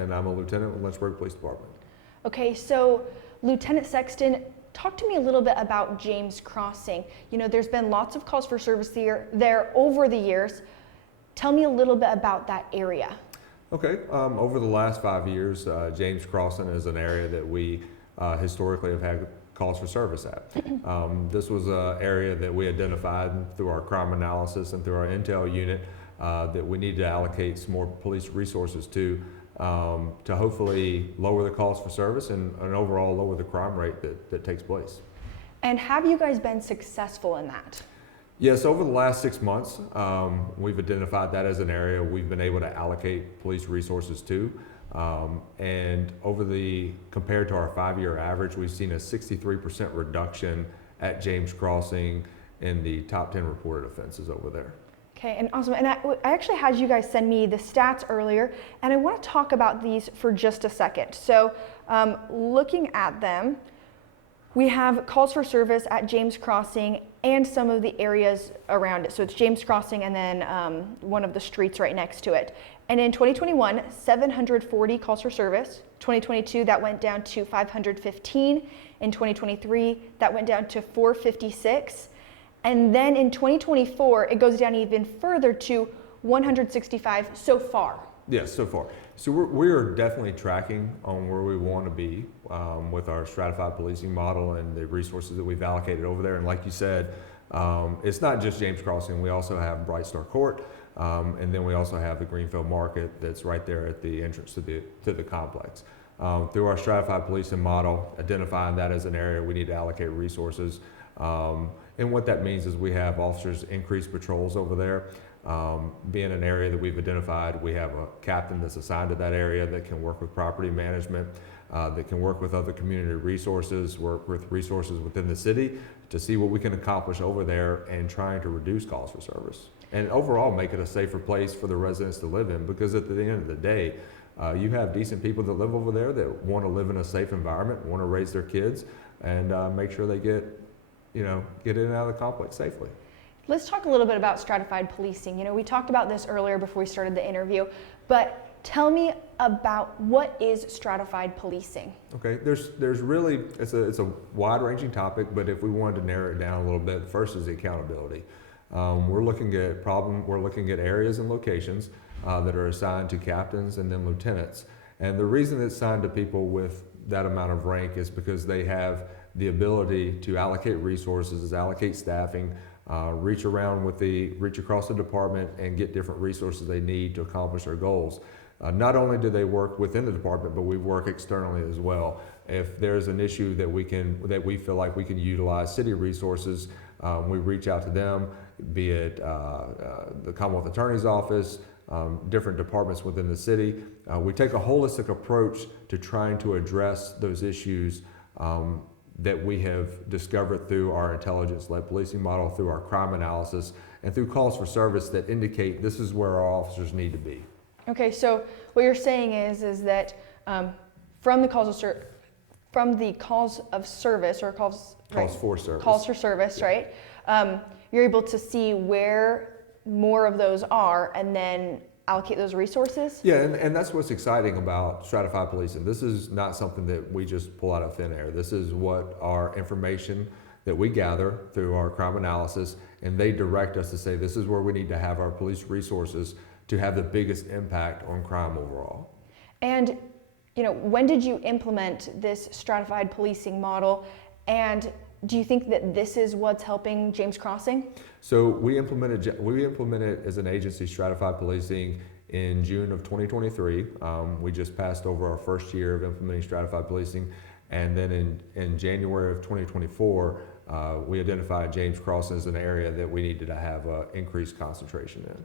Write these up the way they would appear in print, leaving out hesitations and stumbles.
and I'm a lieutenant with Lynchburg Police Department. Okay, so Lieutenant Sexton, talk to me a little bit about James Crossing. You know, there's been lots of calls for service there over the years. Tell me a little bit about that area. Okay, over the last 5 years, James Crossing is an area that we historically have had calls for service at. This was an area that we identified through our crime analysis and through our intel unit that we need to allocate some more police resources to hopefully lower the calls for service and overall lower the crime rate that takes place. And have you guys been successful in that? Yes, over the last 6 months, we've identified that as an area we've been able to allocate police resources to. And compared to our 5-year average, we've seen a 63% reduction at James Crossing in the top 10 reported offenses over there. Okay, and awesome. And I actually had you guys send me the stats earlier, and I want to talk about these for just a second. So looking at them, we have calls for service at James Crossing and some of the areas around it. So it's James Crossing and then one of the streets right next to it. And in 2021, 740 calls for service. 2022, that went down to 515. In 2023, that went down to 456. And then in 2024, it goes down even further to 165 so far. Yes, so far. So we're definitely tracking on where we want to be with our stratified policing model and the resources that we've allocated over there. And like you said, it's not just James Crossing. We also have Bright Star Court, and then we also have the Greenfield Market that's right there at the entrance to the complex. Through our stratified policing model, identifying that as an area we need to allocate resources. And what that means is we have officers increase patrols over there. Being an area that we've identified, we have a captain that's assigned to that area that can work with property management, that can work with other community resources, work with resources within the city to see what we can accomplish over there and trying to reduce calls for service. And overall make it a safer place for the residents to live in, because at the end of the day, you have decent people that live over there that want to live in a safe environment, want to raise their kids, and make sure they get in and out of the complex safely. Let's talk a little bit about stratified policing. You know, we talked about this earlier before we started the interview, but tell me about what is stratified policing. Okay, there's really, it's a wide-ranging topic, but if we wanted to narrow it down a little bit, first is the accountability. We're looking at areas and locations that are assigned to captains and then lieutenants. And the reason it's assigned to people with that amount of rank is because they have the ability to allocate resources, allocate staffing, reach across the department and get different resources they need to accomplish their goals. Not only do they work within the department, but we work externally as well. If there's an issue that we feel like we can utilize city resources, we reach out to them, be it the Commonwealth Attorney's Office, different departments within the city. We take a holistic approach to trying to address those issues that we have discovered through our intelligence-led policing model, through our crime analysis, and through calls for service that indicate this is where our officers need to be. Okay, so what you're saying is that from the calls of service or calls for service, yeah. Right? You're able to see where more of those are and then allocate those resources? Yeah, and that's what's exciting about stratified policing. This is not something that we just pull out of thin air. This is what our information that we gather through our crime analysis, and they direct us to say this is where we need to have our police resources to have the biggest impact on crime overall. And when did you implement this stratified policing model, and do you think that this is what's helping James Crossing? So we implemented as an agency stratified policing in June of 2023. We just passed over our first year of implementing stratified policing, and then in January of 2024, we identified James Crossing as an area that we needed to have an increased concentration in.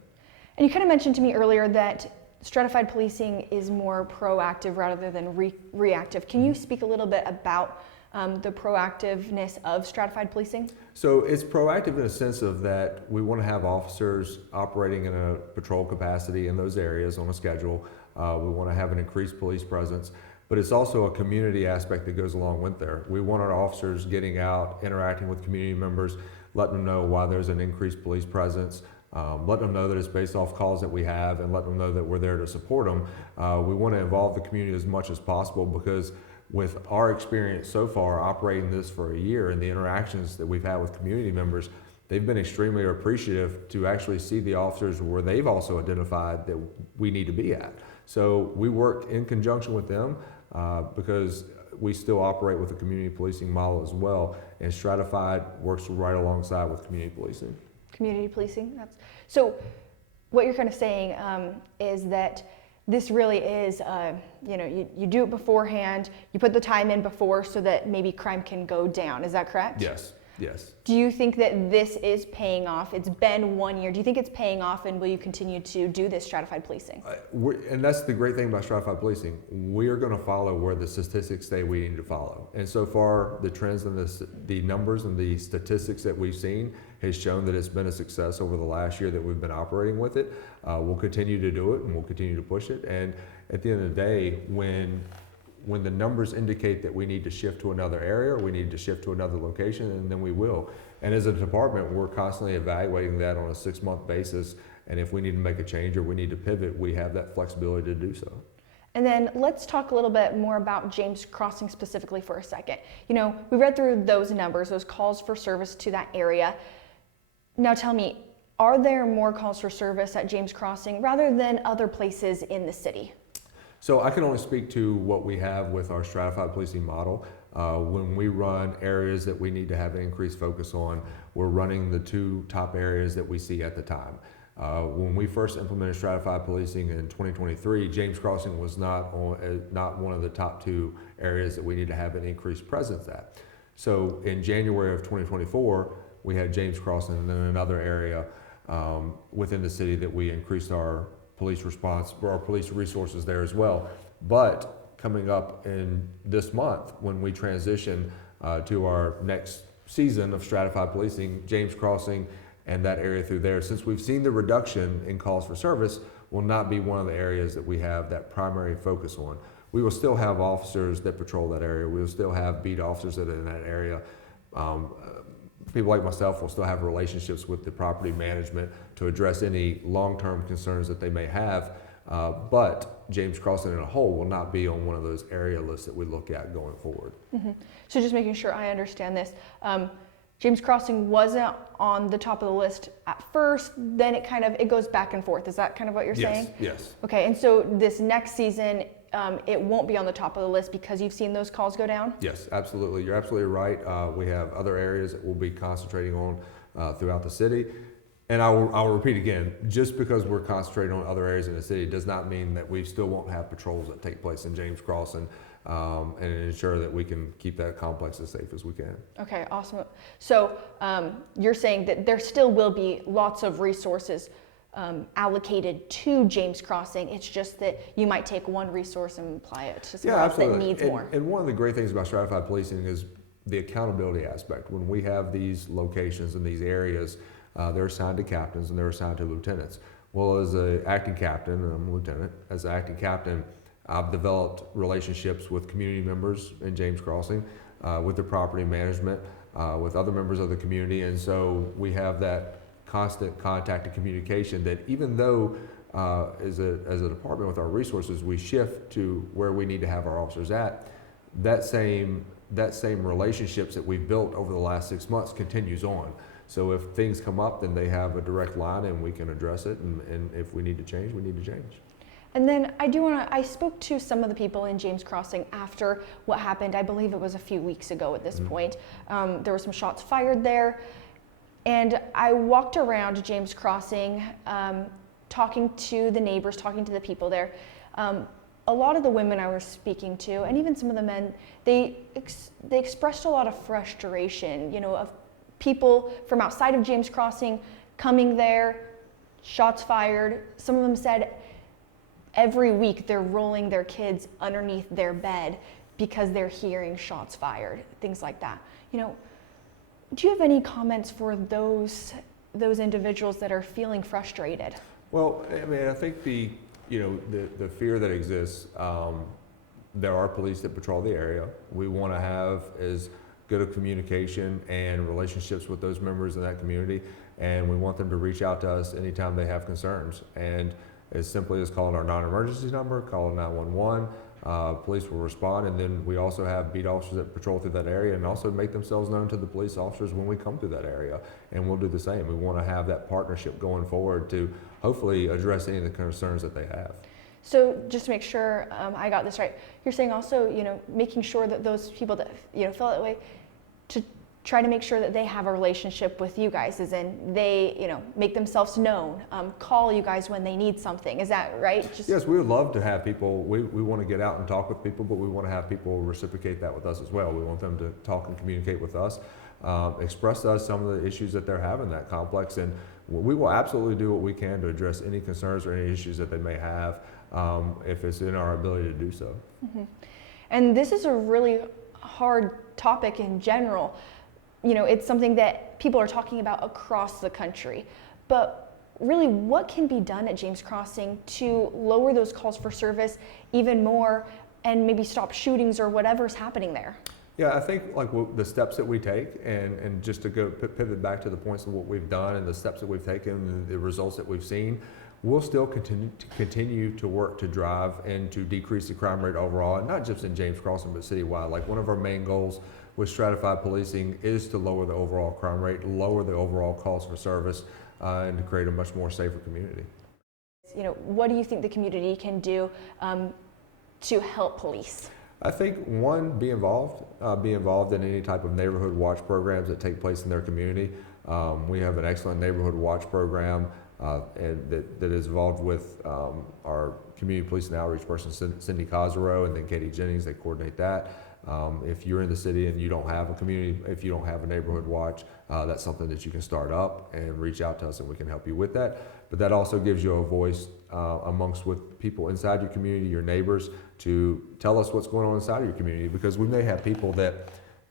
And you kind of mentioned to me earlier that stratified policing is more proactive rather than reactive. Can you speak a little bit about the proactiveness of stratified policing? So it's proactive in a sense of that we want to have officers operating in a patrol capacity in those areas on a schedule. We want to have an increased police presence, but it's also a community aspect that goes along with there. We want our officers getting out, interacting with community members, letting them know why there's an increased police presence, let them know that it's based off calls that we have, and let them know that we're there to support them. We want to involve the community as much as possible, because with our experience so far operating this for a year and the interactions that we've had with community members, they've been extremely appreciative to actually see the officers where they've also identified that we need to be at. So we work in conjunction with them because we still operate with a community policing model as well, and Stratified works right alongside with community policing. Community policing, so what you're kind of saying is that this really is, you do it beforehand, you put the time in before so that maybe crime can go down. Is that correct? Yes, yes. Do you think that this is paying off? It's been 1 year. Do you think it's paying off, and will you continue to do this stratified policing? And that's the great thing about stratified policing. We are going to follow where the statistics say we need to follow. And so far, the trends and the numbers and the statistics that we've seen has shown that it's been a success over the last year that we've been operating with it. We'll continue to do it, and we'll continue to push it. And at the end of the day, when the numbers indicate that we need to shift to another area, or we need to shift to another location, and then we will. And as a department, we're constantly evaluating that on a 6-month basis. And if we need to make a change or we need to pivot, we have that flexibility to do so. And then let's talk a little bit more about James Crossing specifically for a second. We read through those numbers, those calls for service to that area. Now tell me, are there more calls for service at James Crossing rather than other places in the city? So I can only speak to what we have with our stratified policing model. When we run areas that we need to have an increased focus on, we're running the 2 top areas that we see at the time. When we first implemented stratified policing in 2023, James Crossing was not one of the top 2 areas that we need to have an increased presence at. So in January of 2024, we had James Crossing, and then another area within the city that we increased our police response, or our police resources there as well. But coming up in this month, when we transition to our next season of stratified policing, James Crossing and that area through there, since we've seen the reduction in calls for service, will not be one of the areas that we have that primary focus on. We will still have officers that patrol that area. We will still have beat officers that are in that area. People like myself will still have relationships with the property management to address any long-term concerns that they may have, but James Crossing in a whole will not be on one of those area lists that we look at going forward. Mm-hmm. So just making sure I understand this. James Crossing wasn't on the top of the list at first, then it goes back and forth. Is that kind of what you're saying? Yes. Okay, and so this next season, it won't be on the top of the list because you've seen those calls go down? Yes, absolutely. You're absolutely right. We have other areas that we'll be concentrating on throughout the city. And I'll repeat again, just because we're concentrating on other areas in the city does not mean that we still won't have patrols that take place in James Crossing and ensure that we can keep that complex as safe as we can. Okay, awesome. So you're saying that there still will be lots of resources allocated to James Crossing. It's just that you might take one resource and apply it to somewhere else that needs more. And one of the great things about stratified policing is the accountability aspect. When we have these locations in these areas, they're assigned to captains and they're assigned to lieutenants. Well, as an acting captain, and I'm a lieutenant, as an acting captain, I've developed relationships with community members in James Crossing, with the property management, with other members of the community, and so we have that constant contact and communication that even though as a department with our resources, we shift to where we need to have our officers at, that same relationships that we've built over the last 6 months continues on. So if things come up, then they have a direct line and we can address it, and if we need to change, we need to change. And then I spoke to some of the people in James Crossing after what happened. I believe it was a few weeks ago at this point. There were some shots fired there. And I walked around James Crossing, talking to the neighbors, talking to the people there. A lot of the women I was speaking to, and even some of the men, they expressed a lot of frustration, of people from outside of James Crossing coming there, shots fired. Some of them said every week they're rolling their kids underneath their bed because they're hearing shots fired, things like that. Do you have any comments for those individuals that are feeling frustrated? Well, I mean, I think the fear that exists, there are police that patrol the area. We want to have as good a communication and relationships with those members in that community and we want them to reach out to us anytime they have concerns. And as simply as calling our non-emergency number, calling 911, police will respond, and then we also have beat officers that patrol through that area and also make themselves known to the police officers when we come through that area, and we'll do the same. We want to have that partnership going forward to hopefully address any of the concerns that they have. So just to make sure I got this right, you're saying also, making sure that those people that, feel that way, to try to make sure that they have a relationship with you guys, as in they, make themselves known, call you guys when they need something. Is that right? Yes, we would love to have people, we want to get out and talk with people, but we want to have people reciprocate that with us as well. We want them to talk and communicate with us, express to us some of the issues that they're having in that complex, and we will absolutely do what we can to address any concerns or any issues that they may have, if it's in our ability to do so. Mm-hmm. And this is a really hard topic in general. It's something that people are talking about across the country. But really, what can be done at James Crossing to lower those calls for service even more and maybe stop shootings or whatever's happening there? Yeah, I think the steps that we take, and just to go pivot back to the points of what we've done and the steps that we've taken and the results that we've seen, we'll still continue to work to drive and to decrease the crime rate overall, and not just in James Crossing, but citywide. Like, one of our main goals with stratified policing is to lower the overall crime rate, lower the overall calls for service, and to create a much more safer community. What do you think the community can do to help police? I think, one, be involved in any type of neighborhood watch programs that take place in their community. We have an excellent neighborhood watch program and that is involved with our community police and outreach person, Cindy Cosero, and then Katie Jennings. They coordinate that. If you're in the city and you don't have a community, if you don't have a neighborhood watch, that's something that you can start up and reach out to us, and we can help you with that. But that also gives you a voice amongst with people inside your community, your neighbors, to tell us what's going on inside of your community, because we may have people that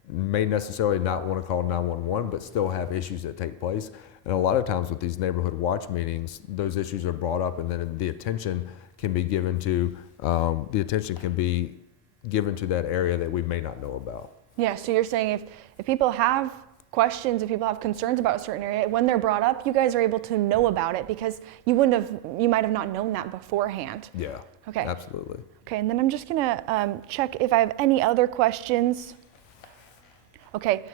may necessarily not want to call 911, but still have issues that take place. And a lot of times with these neighborhood watch meetings, those issues are brought up, and then the attention can be given to that area that we may not know about. Yeah, so you're saying if people have questions, if people have concerns about a certain area, when they're brought up, you guys are able to know about it, because you might have not known that beforehand. Yeah, okay, absolutely. Okay, and then I'm just gonna check if I have any other questions. Okay,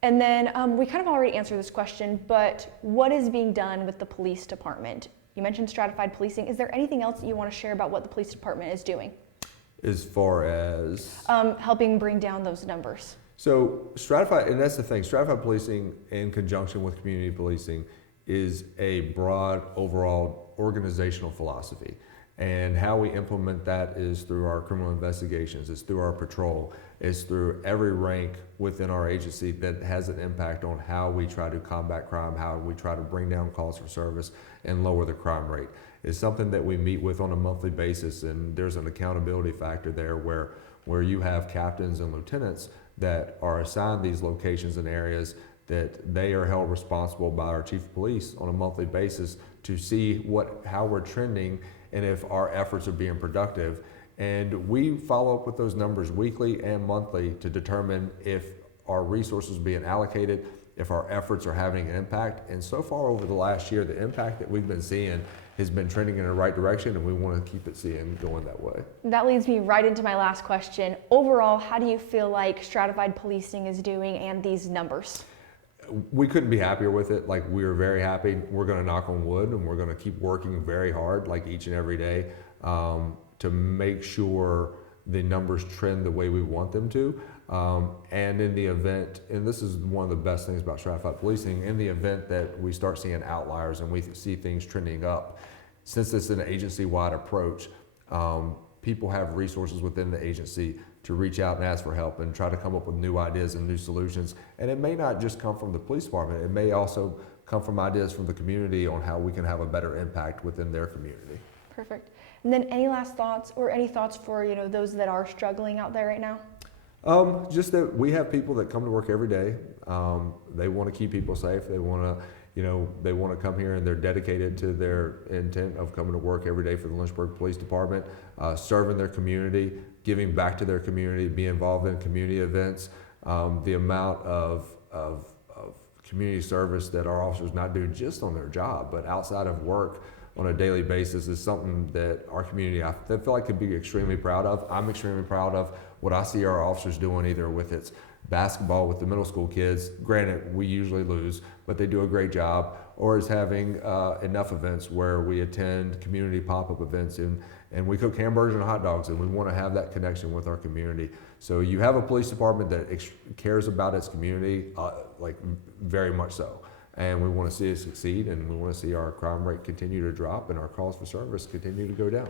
and then we kind of already answered this question, but what is being done with the police department? You mentioned stratified policing. Is there anything else that you want to share about what the police department is doing? As far as? Helping bring down those numbers. So stratified, and that's the thing, stratified policing in conjunction with community policing is a broad overall organizational philosophy. And how we implement that is through our criminal investigations, it's through our patrol, it's through every rank within our agency that has an impact on how we try to combat crime, how we try to bring down calls for service and lower the crime rate. It's something that we meet with on a monthly basis, and there's an accountability factor there where you have captains and lieutenants that are assigned these locations and areas that they are held responsible by our chief of police on a monthly basis to see how we're trending and if our efforts are being productive. And we follow up with those numbers weekly and monthly to determine if our resources are being allocated, if our efforts are having an impact. And so far over the last year, the impact that we've been seeing has been trending in the right direction, and we want to keep it going that way. That leads me right into my last question. Overall, how do you feel like stratified policing is doing and these numbers? We couldn't be happier with it. Like, we are very happy. We're going to knock on wood, and we're going to keep working very hard, like each and every day, to make sure the numbers trend the way we want them to. And in the event, and this is one of the best things about stratified policing, in the event that we start seeing outliers and we see things trending up, since it's an agency-wide approach, people have resources within the agency to reach out and ask for help and try to come up with new ideas and new solutions. And it may not just come from the police department, it may also come from ideas from the community on how we can have a better impact within their community. Perfect. And then any last thoughts or any thoughts for those that are struggling out there right now? Just that we have people that come to work every day. They want to keep people safe. They want to come here, and they're dedicated to their intent of coming to work every day for the Lynchburg Police Department, serving their community, giving back to their community, being involved in community events. The amount of community service that our officers not do just on their job, but outside of work on a daily basis is something that our community, I feel like, could be extremely proud of. I'm extremely proud of what I see our officers doing, either with its basketball with the middle school kids. Granted, we usually lose, but they do a great job. Or is having enough events where we attend community pop-up events and we cook hamburgers and hot dogs, and we want to have that connection with our community. So you have a police department that cares about its community, like very much so. And we want to see it succeed, and we want to see our crime rate continue to drop and our calls for service continue to go down.